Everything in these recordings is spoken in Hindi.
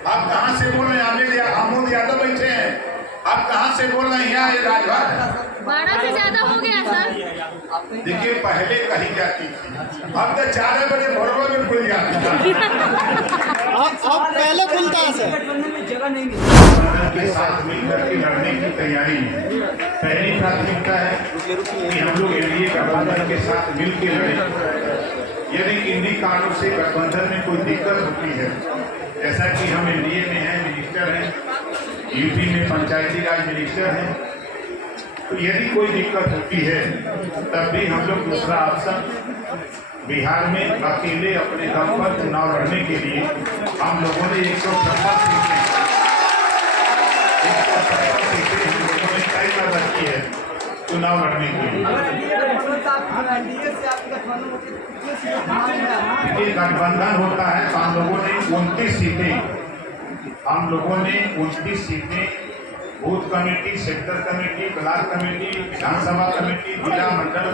आप कहाँ से बोल रहे हैं? आमोद यादव बैठे हैं, आप कहाँ से बोल रहे हैं? यहाँ ये राजभर 12 से ज्यादा हो गया सर। देखिए पहले कही जाती थी, अब तो 4 बजे भोरवा में खुल जाती है। अब पहले खुलता है सर। के साथ मिलकर के लड़ने की तैयारी में पहली प्राथमिकता है कि हम लोग एनडीए गठबंधन के साथ मिलकर लड़ें। यदि किन्हीं कारणों से गठबंधन में कोई दिक्कत होती है, जैसा कि हम एनडीए में हैं, मिनिस्टर हैं, यूपी में पंचायती राज मिनिस्टर हैं, तो यदि कोई दिक्कत होती है तब भी हम लोग दूसरा ऑप्शन बिहार में अकेले अपने दम पर चुनाव लड़ने के लिए हम लोगों ने 170 सीटें हम लोगों ने तय कर रखी है चुनाव लड़ने के लिए। गठबंधन होता है तो हम लोगों ने 29 सीटें booth committee, sector committee, block committee, विधानसभा कमेटी, जिला मंडल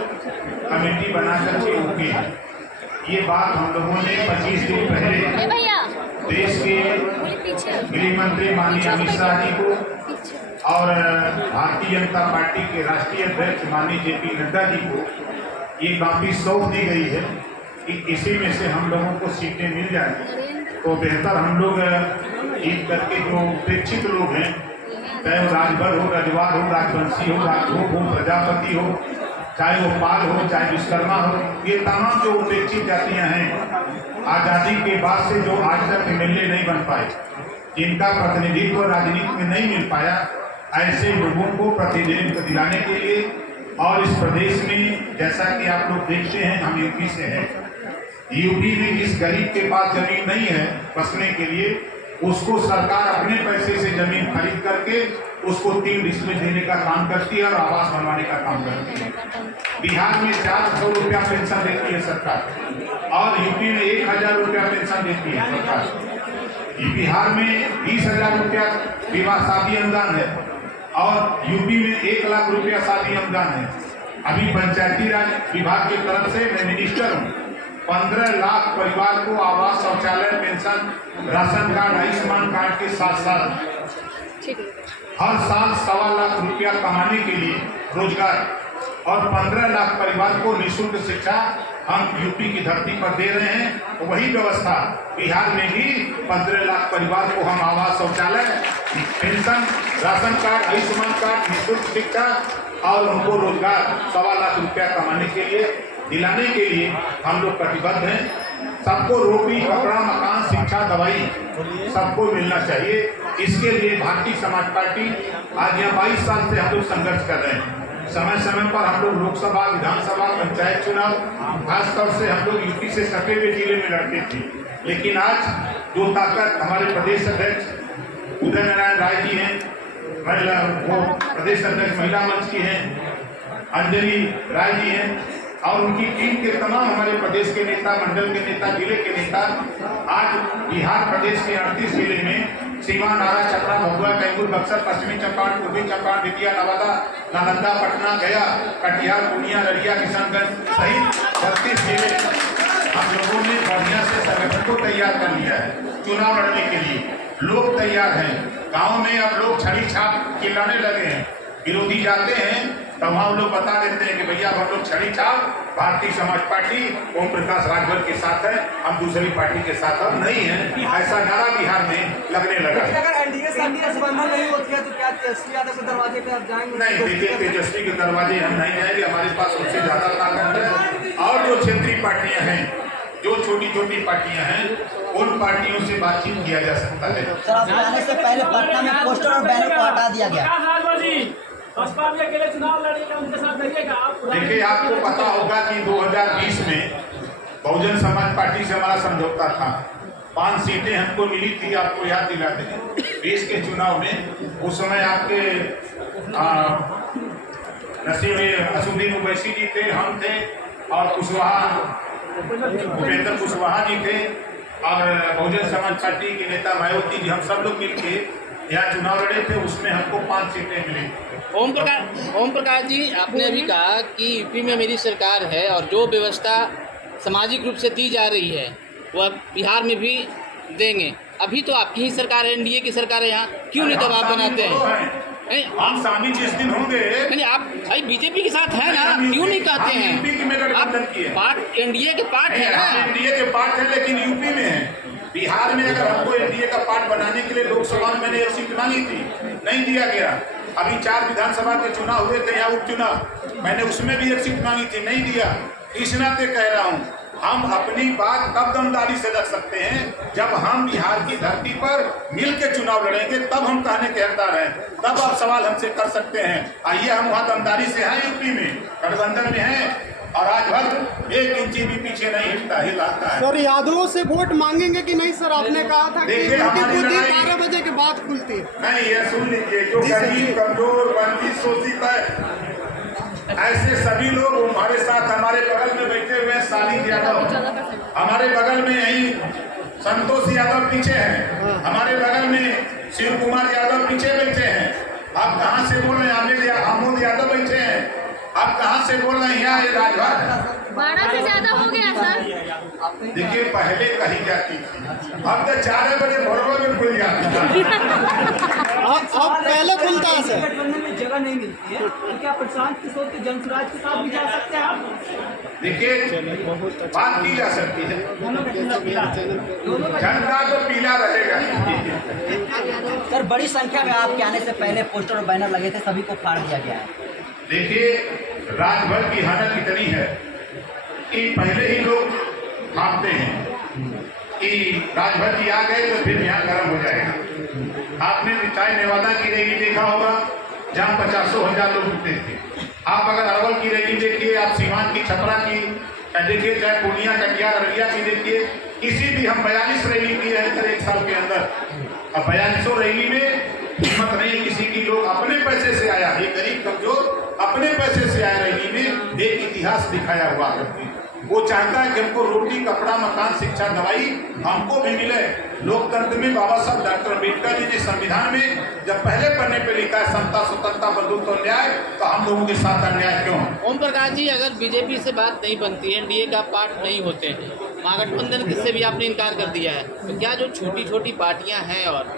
कमेटी बना करके होगी। ये बात हम लोगों ने 25 दिन पहले देश के गृह मंत्री माननीय अमित शाह जी को और भारतीय जनता पार्टी के राष्ट्रीय अध्यक्ष माननीय जेपी नड्डा जी को ये काफी सौंप दी गई है कि इसी में से हम लोगों को सीटें मिल जाए तो बेहतर हम लोग जीत करके जो उपेक्षित लोग हैं, चाहे वो राजभर हो, रजवार हो, राजवंशी हो, राजभोग हो, प्रजापति हो, चाहे वो पाल हो, चाहे विश्वकर्मा हो, ये तमाम जो उपेक्षित जातियां हैं, आज़ादी के बाद से जो आज तक एमएलए नहीं बन पाए, जिनका प्रतिनिधित्व राजनीति में नहीं मिल पाया, ऐसे लोगों को प्रतिनिधित्व दिलाने के लिए और इस प्रदेश में जैसा कि आप लोग देखते हैं, हम यूपी से हैं, यूपी में जिस गरीब के पास जमीन नहीं है बसने के लिए, उसको सरकार अपने पैसे से जमीन खरीद करके उसको 3 डिसमिल देने का काम करती है और आवास बनवाने का काम करती है। बिहार में 400 रुपया पेंशन देती है सरकार और यूपी में 1000 रुपया पेंशन देती है सरकार। बिहार में 20,000 रुपया विवाह शादी अनुदान है और यूपी में 1 लाख रुपया शादी अनुदान है। अभी पंचायती राज विभाग की तरफ से मैं मिनिस्टर हूँ, 15 लाख परिवार को आवास, शौचालय, pension, ration card, Ayushman card के साथ साथ हर साल 1.25 लाख रुपया कमाने के लिए रोजगार और 15 लाख परिवार को निःशुल्क शिक्षा हम यूपी की धरती पर दे रहे हैं। तो वही व्यवस्था बिहार में भी 15 लाख परिवार को हम आवास, शौचालय, pension, ration card, Ayushman card, निःशुल्क शिक्षा और उनको रोजगार 1.25 लाख रुपया कमाने के लिए दिलाने के लिए हम लोग प्रतिबद्ध हैं। सबको रोटी, कपड़ा, मकान, शिक्षा, दवाई सबको मिलना चाहिए। इसके लिए भारतीय समाज पार्टी आज यहाँ 22 साल से हम लोग संघर्ष कर रहे हैं। समय समय पर हम लोग लोकसभा, विधानसभा, पंचायत चुनाव खासतौर से हम लोग यूपी से सटे हुए जिले में लड़ते थे, लेकिन आज जो ताकत हमारे प्रदेश अध्यक्ष उदय नारायण राय जी हैं, वो प्रदेश अध्यक्ष महिला मंच की हैं, अंजलि राय जी हैं और उनकी टीम के तमाम हमारे प्रदेश के नेता, मंडल के नेता, जिले के नेता आज बिहार प्रदेश के 38 जिले में सीवान, आरा, छपरा, भभुआ, कैमूर, बक्सर, पश्चिमी चंपारण, पूर्वी चंपारण, बेतिया, नवादा, नालंदा, पटना, गया, कटिहार, पूर्णिया, अररिया, किशनगंज सहित 36 जिले हम लोगों ने बढ़िया से संगठन को तैयार कर लिया है चुनाव लड़ने के लिए। लोग तैयार हैं, गाँव में अब लोग छड़ी छाप चिल्लाने लगे हैं। विरोधी जाते हैं तो वहाँ लोग बता देते हैं कि भैया हम लोग छड़ी छाप भारतीय समाज पार्टी ओम प्रकाश राजभर के साथ है, हम दूसरी पार्टी के साथ अब नहीं है। ऐसा नारा बिहार में लगने लगा। अगर एनडीए से गठबंधन नहीं होती है तो क्या तेजस्वी यादव के दरवाजे पे आप जाएंगे? नहीं, देखिए तेजस्वी के दरवाजे हम नहीं जाएंगे, हमारे पास सबसे ज्यादा ताकत है। और जो क्षेत्रीय पार्टियां हैं, जो छोटी छोटी पार्टियां हैं, उन पार्टियों से बातचीत किया जा सकता है। सर, आप आने से पहले पटना में पोस्टर और बैनर को हटा दिया गया। अकेले चुनाव लड़ेगा, उनके साथ लड़िएगा आप। देखिए, आपको पता होगा कि 2020 में बहुजन समाज पार्टी से हमारा समझौता था, 5 सीटें हमको मिली थी, आपको याद दिला दें 20 के चुनाव में। उस समय आपके असुद्दीन ओवैसी जी थे, हम थे और भूपेंद्र कुशवाहा जी थे और बहुजन समाज पार्टी के नेता मायावती जी, हम सब लोग मिलके यहाँ चुनाव लड़े थे। उसमें हमको 5 सीटें मिली। ओम प्रकाश जी, आपने अभी कहा कि यूपी में मेरी सरकार है और जो व्यवस्था सामाजिक रूप से दी जा रही है वह बिहार में भी देंगे। अभी तो आपकी ही सरकार है, एनडीए की सरकार है यहाँ, क्यों नहीं दबाव बनाते हैं? नहीं, हम शामिल जिस दिन होंगे नहीं आप भाई बीजेपी के साथ है ना, क्यों नहीं कहते हैं? यूपी की में गठबंधन की है, पार्ट एनडीए के पार्ट है ना। एनडीए के पार्ट है लेकिन यूपी में है। बिहार में अगर हमको एनडीए का पार्ट बनाने के लिए लोकसभा में मैंने एक सीट मांगी थी, नहीं दिया गया। अभी 4 विधानसभा के चुनाव हुए थे, यहाँ उपचुनाव, मैंने उसमें भी एक सीट मांगी थी, नहीं दिया। इस नाते कह रहा हूँ, हम अपनी बात तब दमदारी से रख सकते हैं जब हम बिहार की धरती पर मिल के चुनाव लड़ेंगे, तब हम कहने के हकदार हैं, तब आप सवाल हमसे कर सकते हैं। आइए, हम वहाँ दमदारी से हैं, यूपी में गठबंधन में हैं और आज भर 1 इंची भी पीछे नहीं हिलाता है। सर यादवों से वोट मांगेंगे कि नहीं सर? आपने कहा था कि देखिए, उनकी हमारी बुद्धि लड़ाई- 12 बजे के बाद खुलती है। नहीं, ये सुन लीजिए, जो गरीब कमजोर वंचित शोषित है, ऐसे सभी लोग हमारे साथ, हमारे बगल में बैठे हुए हैं सालिक यादव, हमारे बगल में यही संतोष यादव पीछे हैं, हमारे बगल में शिव कुमार यादव पीछे बैठे हैं। आप कहाँ से बोल रहे हैं? आमोद यादव बैठे हैं। आप कहाँ से बोल रहे हैं? यहाँ राजभर 12 से ज्यादा हो गया सर। देखिए, पहले कही जाती थी, अब तो 4 बजे भोरवा में खुल जाती है। अब पहले खुलता है सर। गठबंधन में जगह नहीं मिलती है, तो क्या प्रशांत किशोर के जनसुराज के साथ भी जा सकते हैं आप? देखिए, बात की जा सकती है, दोनों का जनता तो पीला रहेगा। सर बड़ी संख्या में आपके आने से पहले पोस्टर और बैनर लगे थे, सभी को फाड़ दिया गया है। देखिए, राजभर की हालत इतनी है कि पहले ही लोग भागते हैं कि राजभर जी आ गए तो फिर यहाँ गर्म हो जाएगा। आपने चाहे नेवादा की रैली देखा होगा, जहाँ 50,000 लोग उठते थे। आप अगर अरवल की रैली देखिए, आप सीवान की, छपरा की देखिए, चाहे पूर्णिया, कटिहार, अररिया की देखिए, किसी भी हम 42 रैली किए हैं सर 1 साल के अंदर। अब 42 रैली में हिम्मत नहीं किसी की, लोग अपने पैसे से आया, ये गरीब कमजोर अपने पैसे से आया रैली में, एक इतिहास दिखाया हुआ है। वो चाहता है कि हमको रोटी, कपड़ा, मकान, शिक्षा, दवाई हमको भी मिले। लोकतंत्र में बाबा साहब डॉक्टर अम्बेडकर जी ने संविधान में जब पहले पन्ने पे लिखा है समता, स्वतंत्रता, बंधुत्व और न्याय, तो हम लोगों के साथ अन्याय क्यों? ओम प्रकाश जी, अगर बीजेपी से बात नहीं बनती है, एनडीए का पार्ट नहीं होते हैं, महागठबंधन किससे भी आपने इनकार कर दिया है, तो क्या जो छोटी छोटी पार्टियां हैं और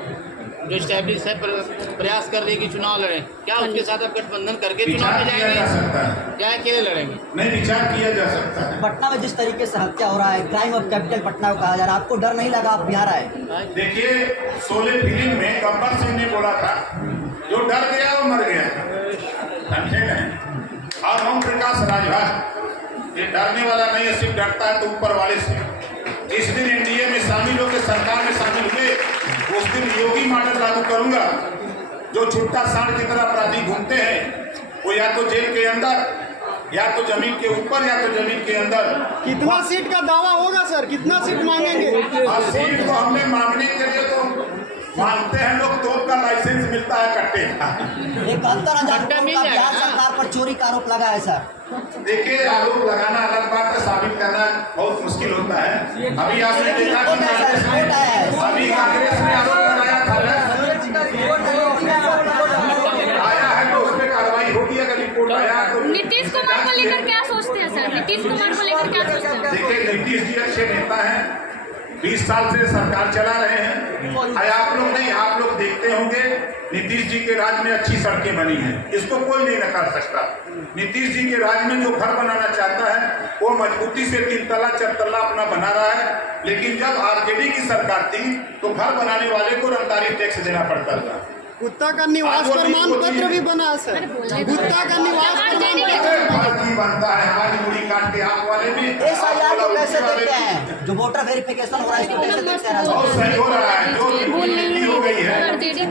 जो स्टैब्लिश है प्रयास कर रही है कि चुनाव लड़ें, क्या उसके साथ आप गठबंधन करके चुनाव में विचार किया जा जाएंगे सकता है, या अकेले लड़ेंगे? नहीं, विचार किया जा सकता है। पटना में जिस तरीके से हत्या हो रहा है, क्राइम ऑफ कैपिटल पटना को कहा जा रहा है, आपको डर नहीं लगा आप बिहार आए? देखिए, शोले फिल्म में गब्बर सिंह ने बोला था, जो डर गया वो मर गया, समझे नहीं? और ओम प्रकाश राजभर ये डरने वाला नहीं है, सिर्फ डरता है तो ऊपर वाले से। जिस दिन एनडीए में शामिल होकर सरकार में शामिल हुए, उस दिन योगी मॉडल लागू करूंगा। जो छुट्टा सांड की तरह अपराधी घूमते हैं, वो या तो जेल के अंदर, या तो जमीन के ऊपर, या तो जमीन के अंदर। कितना सीट का दावा होगा सर? कितना सीट मांगेंगे? और सीट को हमने मांगने के लिए तो मांगते हैं लोग, तोप का लाइसेंस मिलता है कट्टे का। 71,000 कट्टा मिल का जाएगा बिहार ना? सरकार पर चोरी का आरोप लगा है सर। देखिए, आरोप लगाना अलग बात है, साबित करना बहुत मुश्किल होता है। अभी आपने देखा कि कांग्रेस ने आरोप लगाया था ना, आया है तो उस पर कार्रवाई होगी। अगर रिपोर्ट आया तो नीतीश कुमार को लेकर क्या सोचते हैं सर? नीतीश कुमार को लेकर क्या सोचते हैं? देखिए, नीतीश जी अच्छे नेता हैं, 20 साल से सरकार चला रहे हैं। आप लोग नहीं, आप लोग देखते होंगे, नीतीश जी के राज में अच्छी सड़कें बनी हैं, इसको कोई नहीं नकार सकता। नीतीश जी के राज में जो घर बनाना चाहता है, वो मजबूती से 3 तल्ला 4 तल्ला अपना बना रहा है। लेकिन जब आरजेडी की सरकार थी, तो घर बनाने वाले को रंगदारी टैक्स देना पड़ता था। कुत्ता का निवास प्रमाण पत्र भी बना है सर। कुत्ता का निवास प्रमाण पत्र की बनता है, हमारी मुड़ी काट के आप वाले भी। SIR को कैसे देखते हैं? जो वोटर वेरिफिकेशन हो रहा है, इसको कैसे देखते हैं? बहुत सही हो रहा है, जो नीति हो गई है।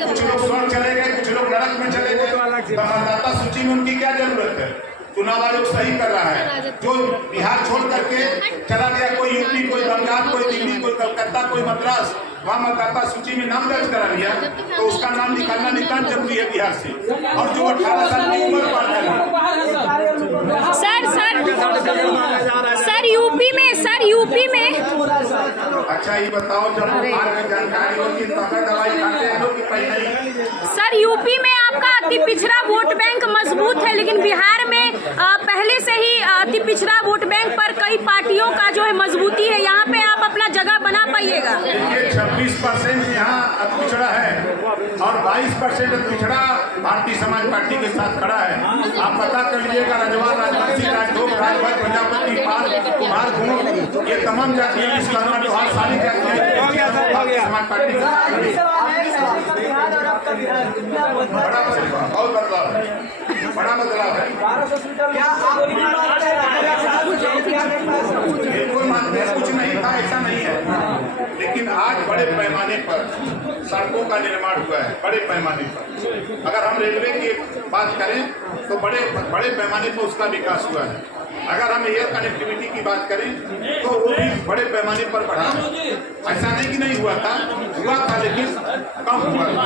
कुछ लोग स्वर्ग चले गए, कुछ लोग नरक में चले गए, तो मतदाता सूची में उनकी क्या जरूरत है? चुनाव आयोग सही कर रहा है। जो बिहार छोड़ करके चला गया, कोई यूपी, कोई बंगाल, कोई दिल्ली, कोई कलकत्ता, कोई मद्रास, वहाँ मतदाता सूची में नाम दर्ज करा लिया, तो उसका नाम निकालना नितांत जरूरी है बिहार से। और जो 18 साल की उम्र पार कर सर यूपी में अच्छा, ये बताओ, जब बुखार में जानकारी होती है तब दवाई खाते हैं लोग कि पहले? सर यूपी में आपका अति पिछड़ा वोट बैंक मजबूत है, लेकिन बिहार में पहले से ही अति पिछड़ा वोट बैंक पर कई पार्टियों का जो है मजबूती है। यहाँ पे आप अपना जगह बना फरमाइएगा। देखिए 26% यहाँ पिछड़ा है और 22% पिछड़ा भारतीय समाज पार्टी के साथ खड़ा है। आप पता कर लीजिएगा, रजवा, राजवंशी, राजभोग, राजभर, प्रजापति, पाल, कुमार, गुण, ये तमाम जातियां विश्वकर्मा, लोहार, सारी जातियां समाज पार्टी के साथ खड़ी है। बिहार और आपका बिहार कितना बड़ा बदलाव, बहुत बदलाव है, बड़ा बदलाव है। क्या आप बिल्कुल मानते हैं, कुछ नहीं था ऐसा नहीं है, लेकिन आज बड़े पैमाने पर सड़कों का निर्माण हुआ है। बड़े पैमाने पर अगर हम रेलवे की बात करें तो बड़े पैमाने पर उसका विकास हुआ है। अगर हम एयर कनेक्टिविटी की बात करें तो वो भी बड़े पैमाने पर बढ़ा है। ऐसा नहीं कि नहीं हुआ था, लेकिन कम हुआ था।